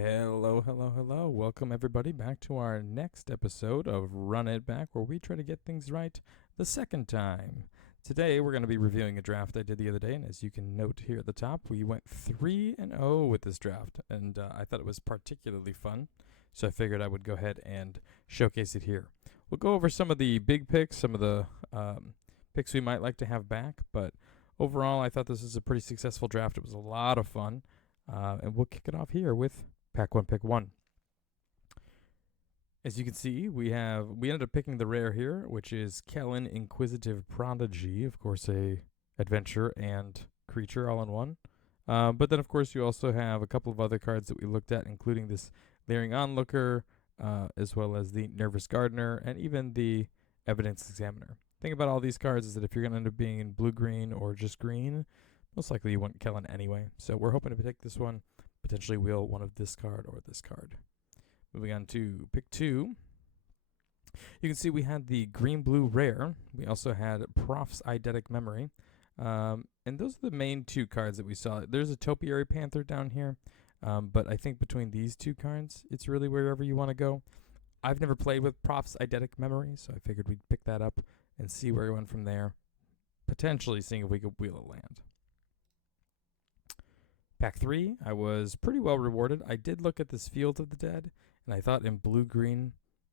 Hello, hello, hello. Welcome, everybody, back to our next episode of Run It Back, where we try to get things right the second time. Today, we're going to be reviewing a draft I did the other day, and as you can note here at the top, we went 3-0 with this draft, and I thought it was particularly fun, so I figured I would go ahead and showcase it here. We'll go over some of the big picks, some of the picks we might like to have back, but overall, I thought this was a pretty successful draft. It was a lot of fun, and we'll kick it off here with Pack 1, Pick 1. As you can see, we ended up picking the rare here, which is Kellen Inquisitive Prodigy, of course a adventure and creature all in one. But then, of course, you also have a couple of other cards that we looked at, including this Leering Onlooker, as well as the Nervous Gardener, and even the Evidence Examiner. The thing about all these cards is that if you're going to end up being in blue-green or just green, most likely you want Kellen anyway. So we're hoping to take this one, potentially wheel one of this card or this card. Moving on to pick 2. You can see we had the green-blue rare. We also had Prof's Eidetic Memory. And those are the main two cards that we saw. There's a Topiary Panther down here. But I think between these two cards, it's really wherever you want to go. I've never played with Prof's Eidetic Memory, so I figured we'd pick that up and see where we went from there. Potentially seeing if we could wheel a land. Pack 3, I was pretty well rewarded. I did look at this Field of the Dead, and I thought in blue-green,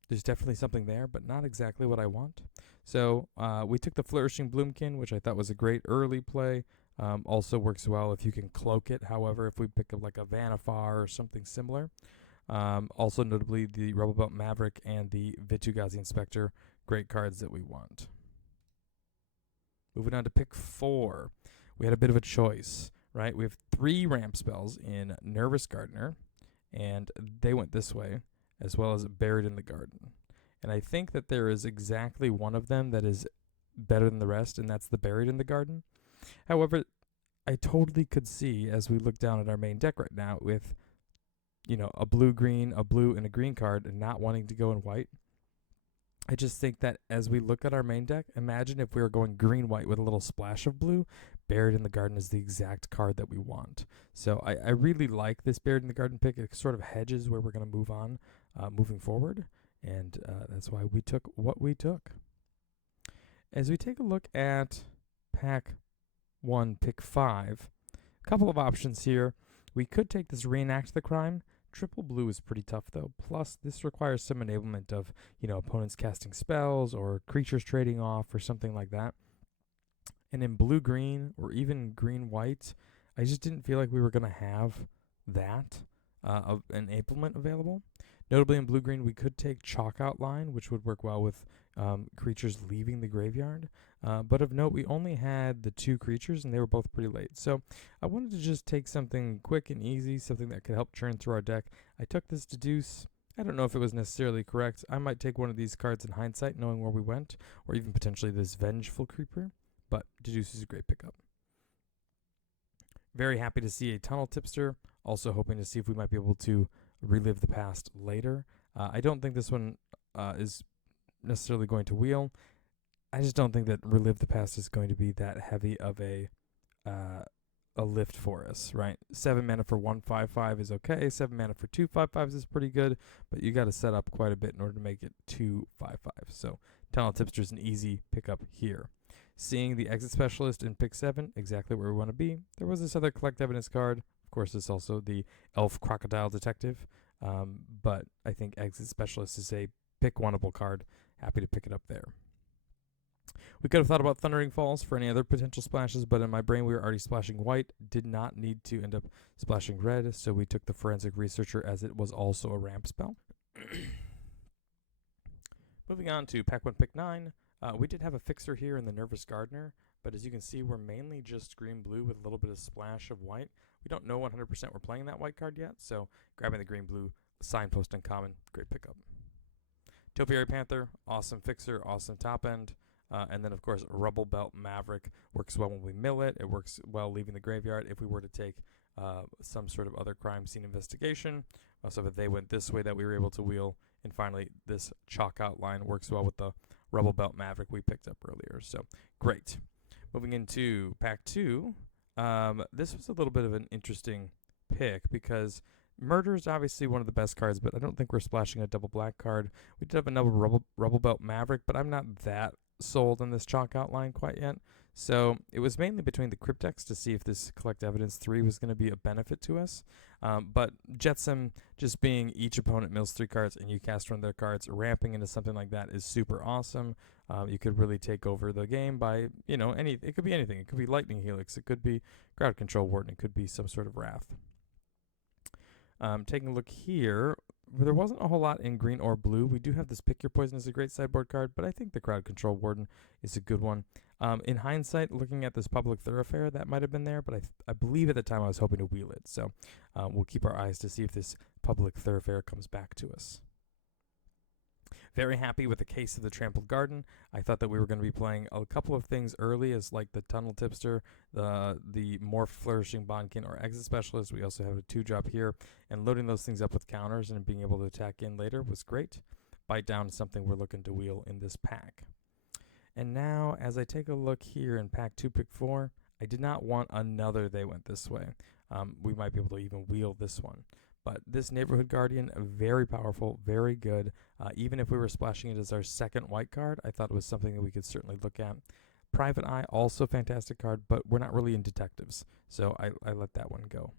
there's definitely something there, but not exactly what I want. So we took the Flourishing Bloomkin, which I thought was a great early play. Also works well if you can cloak it. However, if we pick up like a Vanifar or something similar. Also notably, the Rebel Belt Maverick and the Vitu-Ghazi Inspector, great cards that we want. Moving on to pick 4. We had a bit of a choice. Right, we have 3 ramp spells in Nervous Gardener, and they went this way, as well as Buried in the Garden. And I think that there is exactly one of them that is better than the rest, and that's the Buried in the Garden. However, I totally could see, as we look down at our main deck right now, with, a blue-green, a blue, and a green card, and not wanting to go in white. I just think that as we look at our main deck, imagine if we were going green-white with a little splash of blue. Buried in the Garden is the exact card that we want. So I really like this Buried in the Garden pick. It sort of hedges where we're going to move on, moving forward. And that's why we took what we took. As we take a look at Pack 1, Pick 5, a couple of options here. We could take this Reenact the Crime. Triple blue is pretty tough, though. Plus, this requires some enablement of, opponents casting spells or creatures trading off or something like that. And in blue-green or even green-white, I just didn't feel like we were going to have that enablement available. Notably, in blue-green, we could take Chalk Outline, which would work well with creatures leaving the graveyard. But of note, we only had the 2 creatures, and they were both pretty late. So I wanted to just take something quick and easy, something that could help churn through our deck. I took this Deduce. I don't know if it was necessarily correct. I might take one of these cards in hindsight, knowing where we went, or even potentially this Vengeful Creeper. But Deduce is a great pickup. Very happy to see a Tunnel Tipster. Also hoping to see if we might be able to relive the past later. I don't think this one is necessarily going to wheel. I just don't think that Relive the Past is going to be that heavy of a lift for us, right? 7 mana for 1/5/5 is okay. 7 mana for 2/5/5s is pretty good, but you got to set up quite a bit in order to make it 2/5/5. So Tunnel Tipster is an easy pickup here. Seeing the Exit Specialist in pick 7, exactly where we want to be. There was this other Collect Evidence card. Of course, it's also the Elf Crocodile Detective, but I think Exit Specialist is a pick-oneable card. Happy to pick it up there. We could have thought about Thundering Falls for any other potential splashes, but in my brain we were already splashing white. Did not need to end up splashing red, so we took the Forensic Researcher as it was also a ramp spell. Moving on to Pack 1, Pick 9. We did have a fixer here in the Nervous Gardener, but as you can see, we're mainly just green-blue with a little bit of splash of white. We don't know 100% we're playing that white card yet, so grabbing the green-blue Signpost Uncommon, great pickup. Topiary Panther, awesome fixer, awesome top end. And then, of course, Rebel Belt Maverick works well when we mill it. It works well leaving the graveyard if we were to take some sort of other crime scene investigation. So if they went this way, that we were able to wheel. And finally, this Chalk Outline works well with the Rebel Belt Maverick we picked up earlier. So great. Moving into Pack 2, this was a little bit of an interesting pick because Murder is obviously one of the best cards, but I don't think we're splashing a double black card. We did have another Rubble Belt Maverick, but I'm not that sold on this chalk outline quite yet. So it was mainly between the Cryptex to see if this Collect Evidence 3 was going to be a benefit to us. But Jetsam, just being each opponent mills 3 cards and you cast one of their cards, ramping into something like that is super awesome. You could really take over the game by, it could be anything. It could be Lightning Helix. It could be Crowd Control Warden. It could be some sort of Wrath. Taking a look here, there wasn't a whole lot in green or blue. We do have this Pick Your Poison as a great sideboard card, but I think the Crowd Control Warden is a good one. In hindsight, looking at this Public Thoroughfare, that might have been there, but I believe at the time I was hoping to wheel it. So we'll keep our eyes to see if this Public Thoroughfare comes back to us. Very happy with the case of the Trampled Garden. I thought that we were going to be playing a couple of things early, as like the Tunnel Tipster, the Morph Flourishing Bondkin or Exit Specialist. We also have a 2-drop here, and loading those things up with counters and being able to attack in later was great. Bite Down is something we're looking to wheel in this pack. And now, as I take a look here in pack 2, pick 4, I did not want another They Went This Way. We might be able to even wheel this one. But this Neighborhood Guardian, very powerful, very good. Even if we were splashing it as our second white card, I thought it was something that we could certainly look at. Private Eye, also fantastic card, but we're not really in detectives, so I let that one go.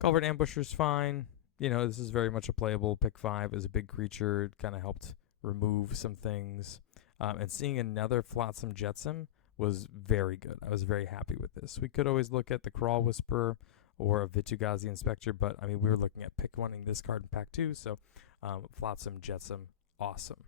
Culvert Ambusher's fine. This is very much a playable pick 5 as a big creature. It kind of helped remove some things. And seeing another Flotsam Jetsam was very good. I was very happy with this. We could always look at the Crawl Whisperer or a Vitu-Ghazi Inspector, but I mean, we were looking at pick 1ing this card in pack 2, so Flotsam Jetsam, awesome.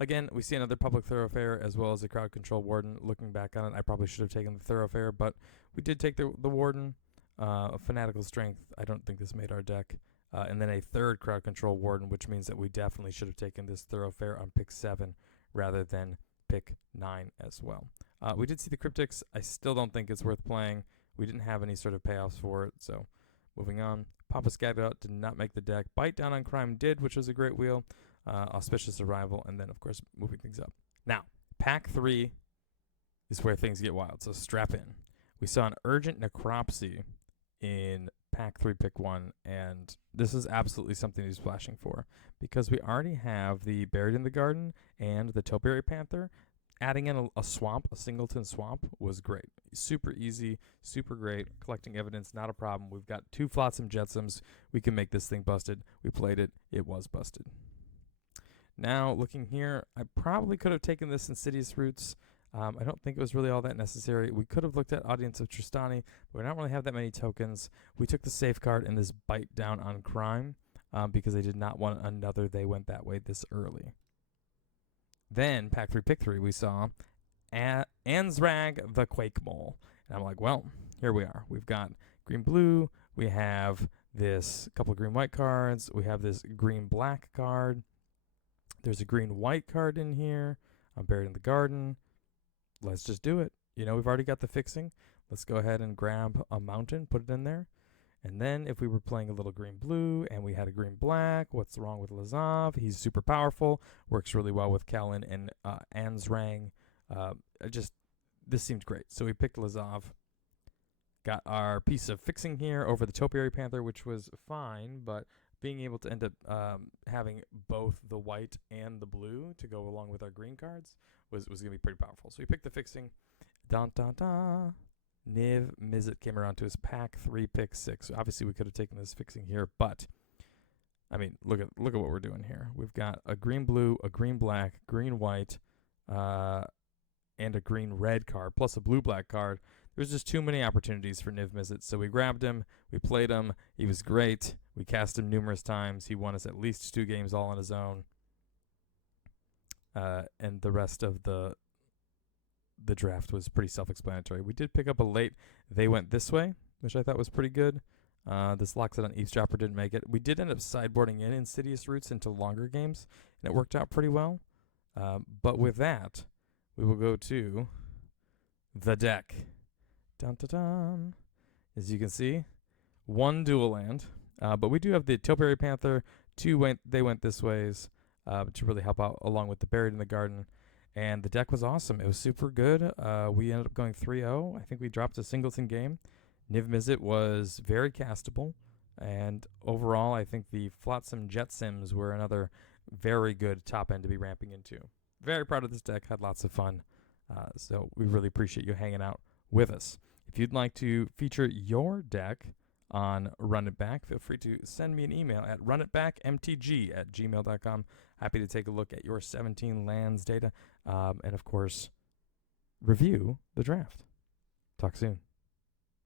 Again, we see another Public Thoroughfare as well as a Crowd Control Warden. Looking back on it, I probably should have taken the Thoroughfare, but we did take the Warden. Fanatical Strength, I don't think this made our deck. And then a third Crowd Control Warden, which means that we definitely should have taken this Thoroughfare on pick 7 rather than pick 9 as well. We did see the Cryptex. I still don't think it's worth playing. We didn't have any sort of payoffs for it, so moving on. Papa Scattergout did not make the deck. Bite Down on Crime did, which was a great wheel. Auspicious Arrival, and then, of course, moving things up. Now, pack 3 is where things get wild, so strap in. We saw an Urgent Necropsy in pack 3, pick 1, and this is absolutely something to be splashing for, because we already have the Buried in the Garden and the Topiary Panther. Adding in a swamp, a Singleton Swamp, was great. Super easy, super great. Collecting evidence, not a problem. We've got 2 Flotsam Jetsams. We can make this thing busted. We played it. It was busted. Now, looking here, I probably could have taken this Insidious Roots. I don't think it was really all that necessary. We could have looked at Audience of Tristani, but we don't really have that many tokens. We took the safe card in this Bite Down on Crime because I did not want another They Went That Way this early. Then, pack 3, pick 3, we saw Anzrag the Quake Mole. And I'm like, well, here we are. We've got green-blue. We have this couple of green-white cards. We have this green-black card. There's a green-white card in here. I'm Buried in the Garden. Let's just do it. We've already got the fixing. Let's go ahead and grab a mountain, put it in there. And then if we were playing a little green-blue and we had a green-black, what's wrong with Lazav? He's super powerful, works really well with Kellen and Anzrang. This seemed great. So we picked Lazav. Got our piece of fixing here over the Topiary Panther, which was fine, but being able to end up having both the white and the blue to go along with our green cards was going to be pretty powerful. So we picked the fixing. Dun, dun, dun. Niv Mizzet came around to his pack 3, pick 6. So obviously, we could have taken this fixing here, but I mean, look at what we're doing here. We've got a green-blue, a green-black, green-white, and a green-red card, plus a blue-black card. There's just too many opportunities for Niv Mizzet, so we grabbed him, we played him, he was great, we cast him numerous times, he won us at least 2 games all on his own, and the rest of the draft was pretty self-explanatory. We did pick up a late They Went This Way, which I thought was pretty good. This Locks It on Eavesdropper didn't make it. We did end up sideboarding in Insidious Roots into longer games, and it worked out pretty well. But with that, we will go to the deck. Dun, dun, dun. As you can see, 1 dual land. But we do have the Topiary Panther, 2 They Went This Ways to really help out along with the Buried in the Garden. And the deck was awesome. It was super good. We ended up going 3-0. I think we dropped a Singleton game. Niv Mizzet was very castable, and overall, I think the Flotsam Jet Sims were another very good top end to be ramping into. Very proud of this deck, had lots of fun, so we really appreciate you hanging out with us. If you'd like to feature your deck on Run It Back, feel free to send me an email at runitbackmtg@gmail.com. Happy to take a look at your 17 lands data, and of course, review the draft. Talk soon.